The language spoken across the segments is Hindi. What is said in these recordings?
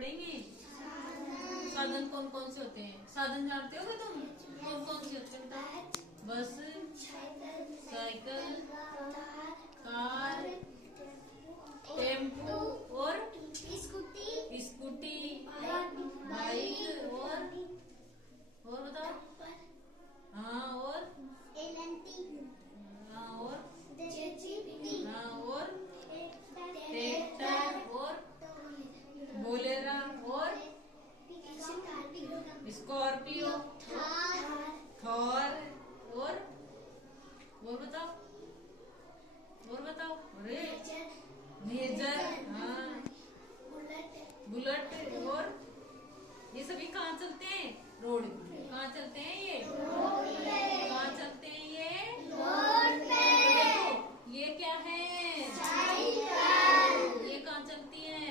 पढ़ेंगे। साधन कौन कौन से होते हैं? साधन जानते हो तुम? कौन कौन से होते हैं? बस, साइकिल, कार, टेम्पो और स्कूटी, बाइक और बताओ। हाँ और ट्रैक्टर और बोलेरो और स्कॉर्पियो, थार और बताओ। अरे मेजर, हाँ, बुलेट और ये सभी कहाँ चलते हैं? रोड पे। कहाँ चलते हैं ये? कहाँ चलते हैं ये? रोड पे। तो देखो ये क्या है? साइकिल। ये कहाँ चलती है?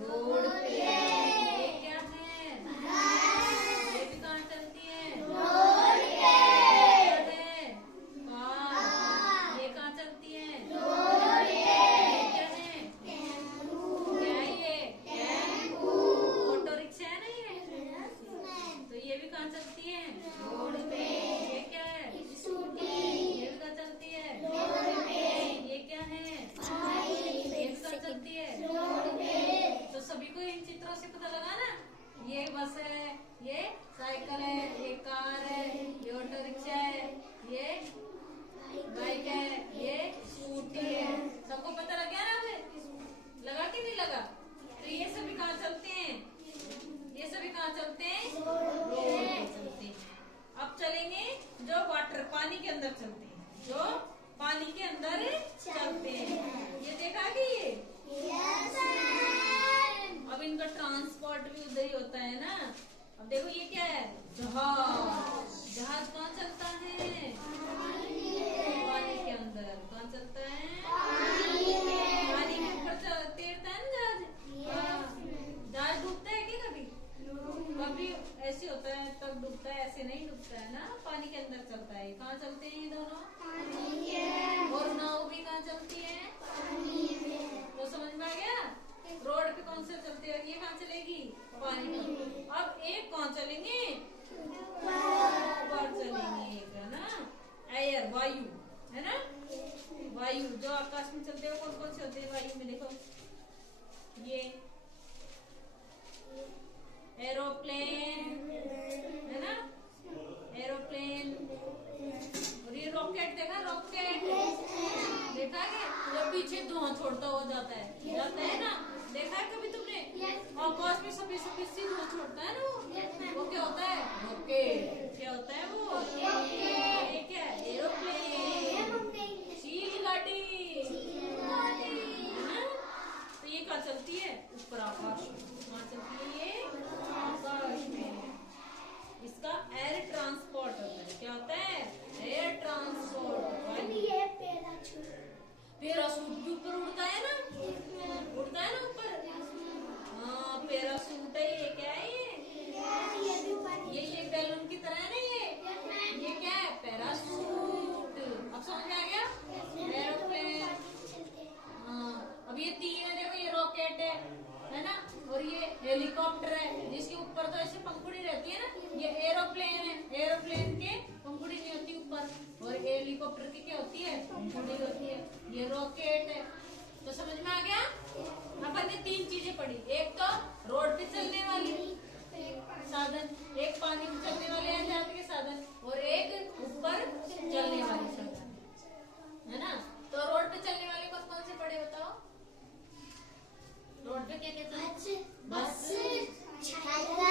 रोड पे। ये क्या है? ये भी कहाँ चलती है? रोड पे। ये क्या है? कार। ये कहाँ चलती है? रोड पे। ये क्या है? क्या है ये? टेम्पो। ऑटो रिक्शा है ना ये? तो ये भी कहाँ चलती है? रोड पे। ये क्या है? स्कूटी। ये भी कहाँ चलती है? रोड पे। ये क्या है? ये भी कहाँ चलती है? रोड पे। तो सभी को इन चित्रों से पता लगा ना? ये बस है, ये साइकिल है, ये कार है, ये ऑटो रिक्शा है, ये बाइक है, ये स्कूटी है। सबको पता लग गया ना? हमें लगा कि नहीं लगा? तो ये सभी कहाँ चलते हैं? ये सभी कहाँ चलते हैं? रोड पे चलते हैं। अब चलेंगे जो वाटर, पानी के अंदर चलते हैं, जो पानी के अंदर चलते हैं। ये देखा कि ये अब इनका ट्रांसपोर्ट भी उधर ही होता है ना। अब देखो ये क्या है? जहाज। जहाज कहाँ चलता है? पानी के अंदर। कहाँ चलता है? पानी के ऊपर तैरता है ना जहाज। जहाज डूबता है क्या कभी? कभी ऐसे होता है तब डूबता है, ऐसे नहीं डूबता है ना। पानी के अंदर चलता है। कहाँ चलते हैं ये दोनों? और नाव भी कहाँ चलती है? तो समझ में आ गया? रोड पे कौन सा चलते हैं? ये कहाँ चलेगी? पानी में। अब एक कहाँ चलेंगे? ऊपर चलेंगे, है ना? एयर, वायु, है ना? वायु जो आकाश में चलते हैं। कौन कौन से होते हैं वायु में? देखो ये एरोप्लेन, है ना? एरोप्लेन। और ये रॉकेट, देखा? रॉकेट देखा क्या? जब पीछे धुआं छोड़ता हुआ जाता है ना? देखा है कभी तुमने? आकाश में सफेद सफेद सी धुआं छोड़ता है ना, वो क्या होता है? रॉकेट। क्या होता है वो? ये क्या है? एरोप्लेन, चील गाड़ी, है ना? तो ये कहाँ चलती है? ऊपर आकाश में। कहाँ चलती है ये? आकाश में। इसका एयर ट्रांसपोर्ट होता है। क्या होता है? Air transport. पैराशूट भी ऊपर उड़ता है ना? उड़ता है ना ऊपर? हाँ, पैराशूट है। ये क्या है? ये बैलून की तरह है ना? ये क्या है? पैराशूट। अब समझ में आ गया? एरोप्लेन। हाँ, अब ये तीन है। देखो ये रॉकेट है ना? और ये हेलीकॉप्टर है जिसके ऊपर तो ऐसे पंखुड़ी रहती है ना। ये एरोप्लेन है। एरोप्लेन के पंखुड़ी नहीं होती ऊपर, और हेलीकॉप्टर की क्या होती है? पंखुड़ी होती है। ये रॉकेट है। तो समझ में आ गया? अपन ने तीन चीजें पढ़ी। एक तो रोड पे चलने वाली साधन, एक पानी में चलने वाले यातायात के साधन, और एक ऊपर चलने वाले साधन, है ना? तो रोड पे चलने वाले कौन कौन से पढ़े बताओ? रोड पे क्या कहते हैं? बस, cycle,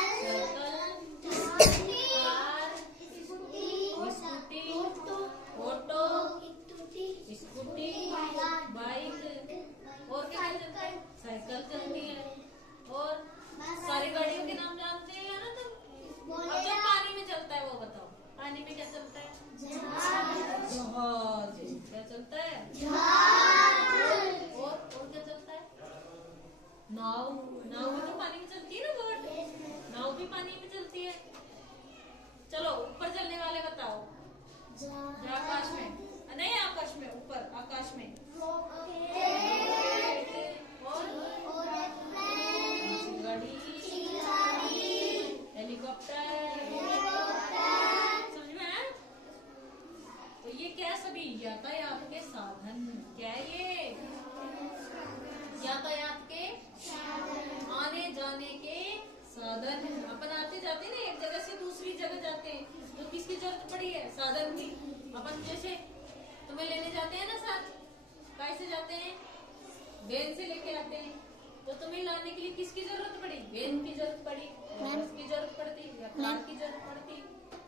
car, scooty, auto, scooty, bike, और क्या चलता है? साइकिल चलती है। और सारी गाड़ियों के नाम जानते हैं ना तुम? अब जो पानी में चलता है वो बताओ। पानी में क्या चलता है? जहाज। क्या चलता है? और क्या चलता है? नाव। नाव भी तो पानी में चलती है ना? बोट, नाव भी पानी में चलती है। चलो ऊपर चलने वाले बताओ। आकाश में नहीं, आकाश में, ऊपर आकाश में। और गाड़ी, पड़ी है साधन की। अपन जैसे तुम्हें लेने जाते हैं ना साथ, कैसे जाते हैं? वैन से लेके आते हैं। तो तुम्हें लाने के लिए किसकी जरूरत पड़ी? वैन की जरूरत पड़ी, बस की जरूरत पड़ती या कार की जरूरत पड़ती।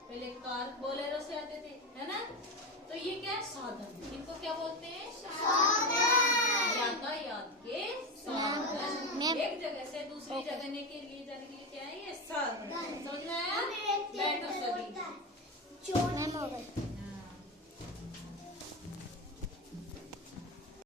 पहले कार बोलेरो से आते थे, है ना? तो ये क्या है? साधन। इनको क्या बोलते हैं? यातायात के साधन। एक जगह से दूसरी जगह जाने के लिए क्या है? ये साधन। समझ में आया? बैठो सभी।